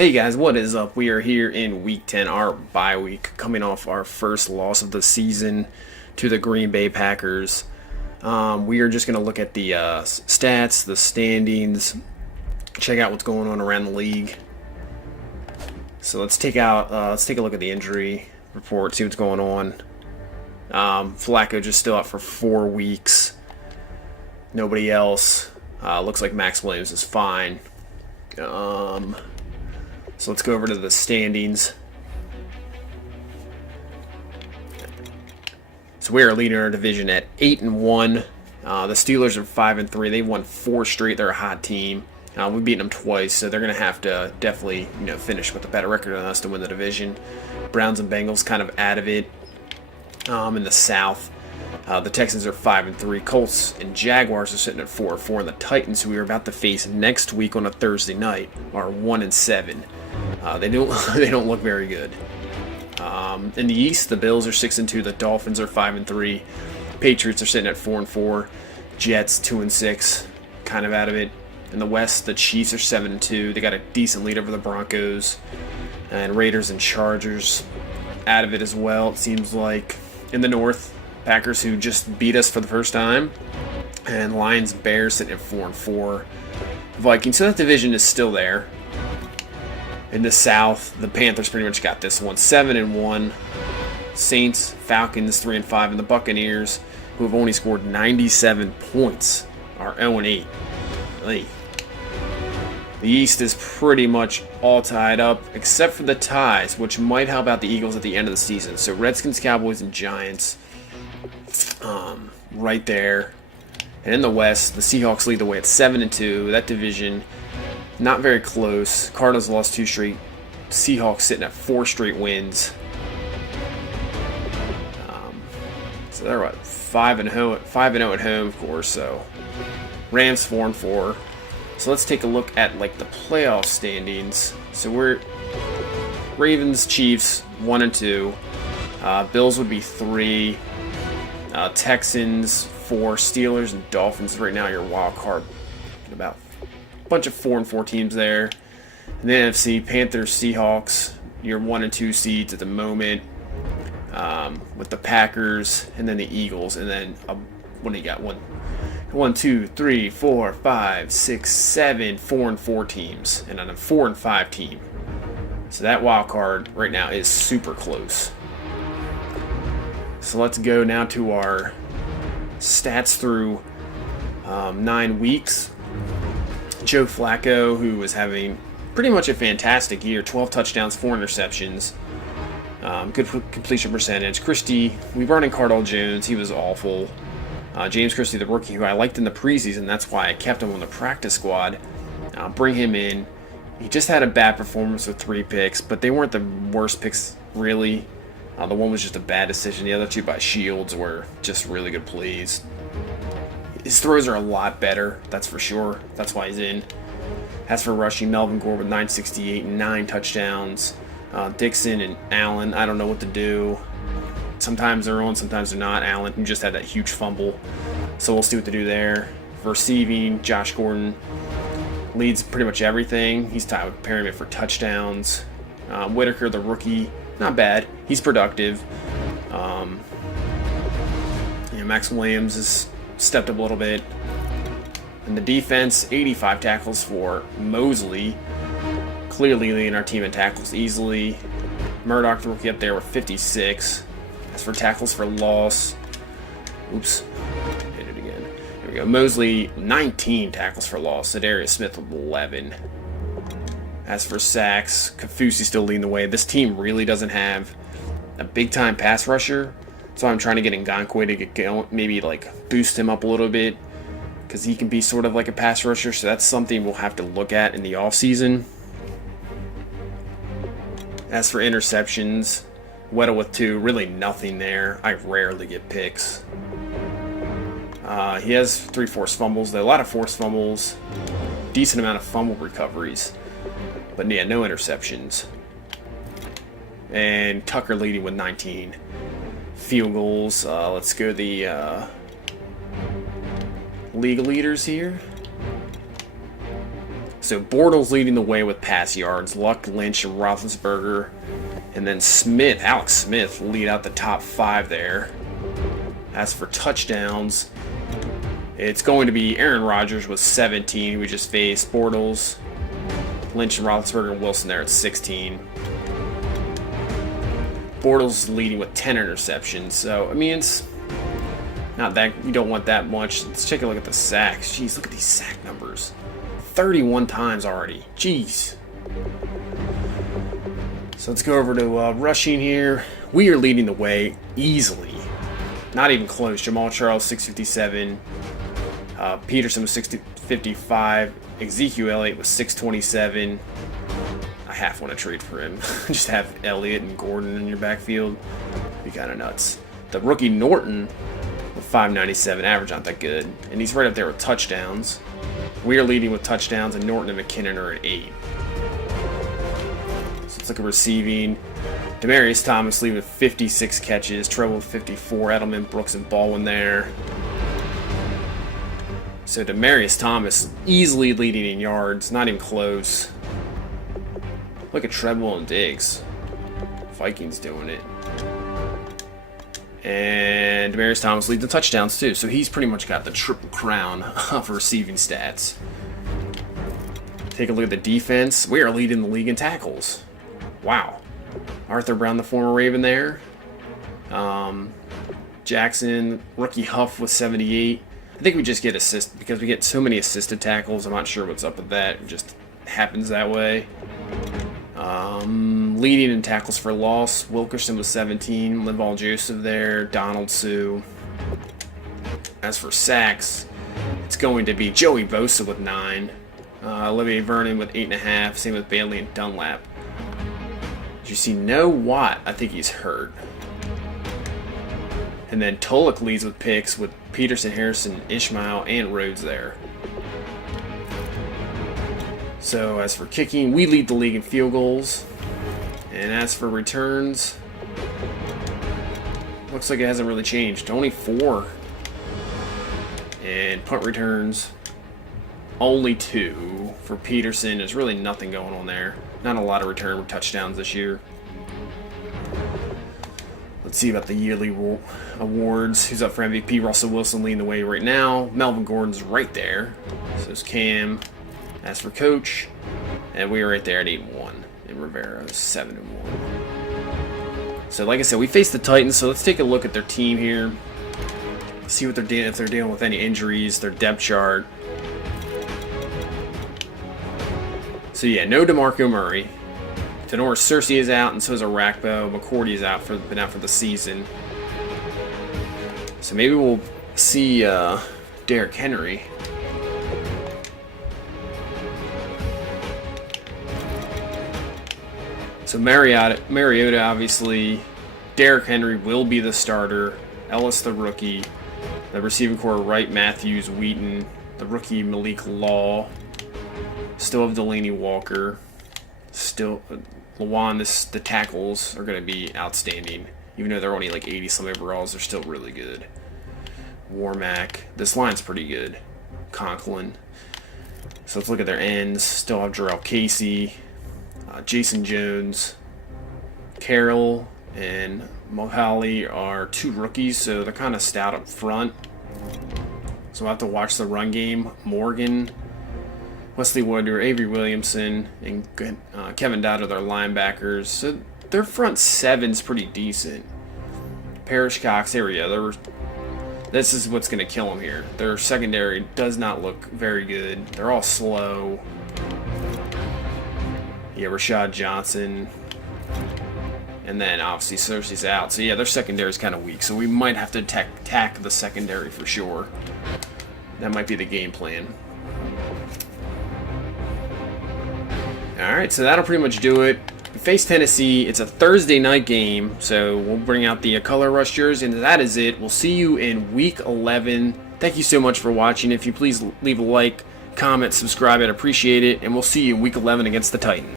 Hey guys, what is up? We are here in week 10, our bye week, coming off our first loss of the season to the Green Bay Packers. We are just going to look at the stats, the standings, check out what's going on around the league. So let's take a look at the injury report, see what's going on. Flacco just still out for 4 weeks. Nobody else. Looks like Max Williams is fine. So let's go over to the standings. So we are leading our division at 8-1. The Steelers are 5-3. They've won 4 straight. They're a hot team. We've beaten them twice, so they're going to have to definitely, finish with a better record than us to win the division. Browns and Bengals kind of out of it. In the South, the Texans are 5-3. Colts and Jaguars are sitting at 4-4, and the Titans, who we are about to face next week on a Thursday night, are 1-7. They don't look very good. In the East, the Bills are 6-2. The Dolphins are 5-3. Patriots are sitting at 4-4. Jets 2-6, kind of out of it. In the West, the Chiefs are 7-2. They got a decent lead over the Broncos, and Raiders and Chargers out of it as well. It seems like in the North, Packers, who just beat us for the first time, and Lions, Bears sitting at 4-4. Vikings, so that division is still there. In the South, the Panthers pretty much got this one, 7-1. Saints, Falcons, 3-5, and the Buccaneers, who have only scored 97 points, are 0-8. The East is pretty much all tied up, except for the ties, which might help out the Eagles at the end of the season. So Redskins, Cowboys, and Giants, right there. And in the West, the Seahawks lead the way at 7-2. That division, not very close. Cardinals lost 2 straight. Seahawks sitting at 4 straight wins. So they're what, 5-0 at home, of course. So Rams 4-4. So let's take a look at the playoff standings. So we're Ravens, Chiefs 1-2. Bills would be 3. Texans 4. Steelers and Dolphins right now your wild card. About a bunch of 4-4 teams there. And the NFC, Panthers, Seahawks, your 1 and 2 seeds at the moment. With the Packers and then the Eagles, and then what do you got? 1, 2, 3, 4, 5, 6, 7, 4-4 teams, and then a 4-5 team. So that wild card right now is super close. So let's go now to our stats through 9 weeks. Joe Flacco, who was having pretty much a fantastic year, 12 touchdowns, 4 interceptions. Good completion percentage. Christie, we brought in Cardell Jones. He was awful. James Christie, the rookie, who I liked in the preseason. That's why I kept him on the practice squad. Bring him in. He just had a bad performance with 3 picks, but they weren't the worst picks, really. The one was just a bad decision. The other 2 by Shields were just really good plays. His throws are a lot better, that's for sure. That's why he's in. As for rushing, Melvin Gore with 968 and 9 touchdowns. Dixon and Allen, I don't know what to do. Sometimes they're on, sometimes they're not. Allen, who just had that huge fumble. So we'll see what to do there. For receiving, Josh Gordon leads pretty much everything. He's tied with Perryman for touchdowns. Whitaker, the rookie, not bad. He's productive. Max Williams has stepped up a little bit. And the defense, 85 tackles for Mosley. Clearly leading our team in tackles easily. Murdoch, the rookie, up there with 56. As for tackles for loss, oops, hit it again. Here we go. Mosley, 19 tackles for loss. Zadarius Smith with 11. As for sacks, Kafusi still leading the way. This team really doesn't have a big-time pass rusher, so I'm trying to get Ngakoue to get going, maybe boost him up a little bit, because he can be sort of like a pass rusher. So that's something we'll have to look at in the offseason. As for interceptions, Weddle with 2, really nothing there. I rarely get picks. He has 3 forced fumbles. There are a lot of forced fumbles, decent amount of fumble recoveries, but yeah, no interceptions. And Tucker leading with 19 field goals. Let's go the league leaders here. So Bortles leading the way with pass yards, Luck, Lynch, and Roethlisberger. And then Alex Smith lead out the top 5 there. As for touchdowns, it's going to be Aaron Rodgers with 17, who we just faced. Bortles, Lynch, and Roethlisberger, and Wilson there at 16. Bortles leading with 10 interceptions. So, I mean, it's not that, you don't want that much. Let's take a look at the sacks. Jeez, look at these sack numbers. 31 times already. Jeez. So let's go over to rushing here. We are leading the way easily. Not even close. Jamal Charles, 657. Peterson was 655. Ezekiel Elliott was 627. I half want to trade for him. Just have Elliott and Gordon in your backfield. Be kind of nuts. The rookie Norton with 597. Average not that good. And he's right up there with touchdowns. We are leading with touchdowns, and Norton and McKinnon are at 8. So let's look at receiving. Demaryius Thomas leading with 56 catches. Treble with 54. Edelman, Brooks, and Baldwin there. So Demaryius Thomas easily leading in yards. Not even close. Look at Treadwell and Diggs. Vikings doing it. And Demaryius Thomas leads the touchdowns too. So he's pretty much got the triple crown of receiving stats. Take a look at the defense. We are leading the league in tackles. Wow. Arthur Brown, the former Raven there. Jackson, rookie Huff with 78. I think we just get assist because we get so many assisted tackles. I'm not sure what's up with that. It just happens that way. Leading in tackles for loss, Wilkerson with 17, Linval Joseph there, Donald Sue. As for sacks, it's going to be Joey Bosa with 9, Olivier Vernon with 8.5, same with Bailey and Dunlap. Did you see Noah Watt? I think he's hurt. And then Tulloch leads with picks with Peterson, Harrison, Ishmael, and Rhodes there. So as for kicking, we lead the league in field goals. And as for returns, looks like it hasn't really changed. Only 4. And punt returns, only 2 for Peterson. There's really nothing going on there. Not a lot of return touchdowns this year. Let's see about the yearly awards. Who's up for MVP? Russell Wilson leading the way right now. Melvin Gordon's right there. So is Cam. As for coach, and we are right there at 8-1. And Rivera is 7-1. So like I said, we face the Titans, so let's take a look at their team here. See what they're dealing, if they're dealing with any injuries, their depth chart. So yeah, no DeMarco Murray. Tenoris Cersei is out, and so is Arakpo. McCourty is out been out for the season. So maybe we'll see Derrick Henry. So Mariota, obviously. Derrick Henry will be the starter. Ellis, the rookie. The receiving core, Wright, Matthews, Wheaton. The rookie, Malik Law. Still have Delaney Walker. Still, Lawan, the tackles are going to be outstanding. Even though they're only like 80-some overalls, they're still really good. Warmack. This line's pretty good. Conklin. So let's look at their ends. Still have Jarrell Casey. Jason Jones, Carroll, and Mohali are 2 rookies, so they're kind of stout up front. So we'll have to watch the run game. Morgan, Wesley Wooder, Avery Williamson, and Kevin Dodd are their linebackers. So their front 7's pretty decent. Parrish Cox, there we go. This is what's going to kill them here. Their secondary does not look very good. They're all slow. Yeah, Rashad Johnson. And then obviously Cersei's out. So yeah, their secondary is kind of weak. So we might have to attack the secondary for sure. That might be the game plan. Alright, so that'll pretty much do it. We face Tennessee. It's a Thursday night game. So we'll bring out the color rush jersey. And that is it. We'll see you in week 11. Thank you so much for watching. If you please leave a like, comment, subscribe, I'd appreciate it. And we'll see you in week 11 against the Titans.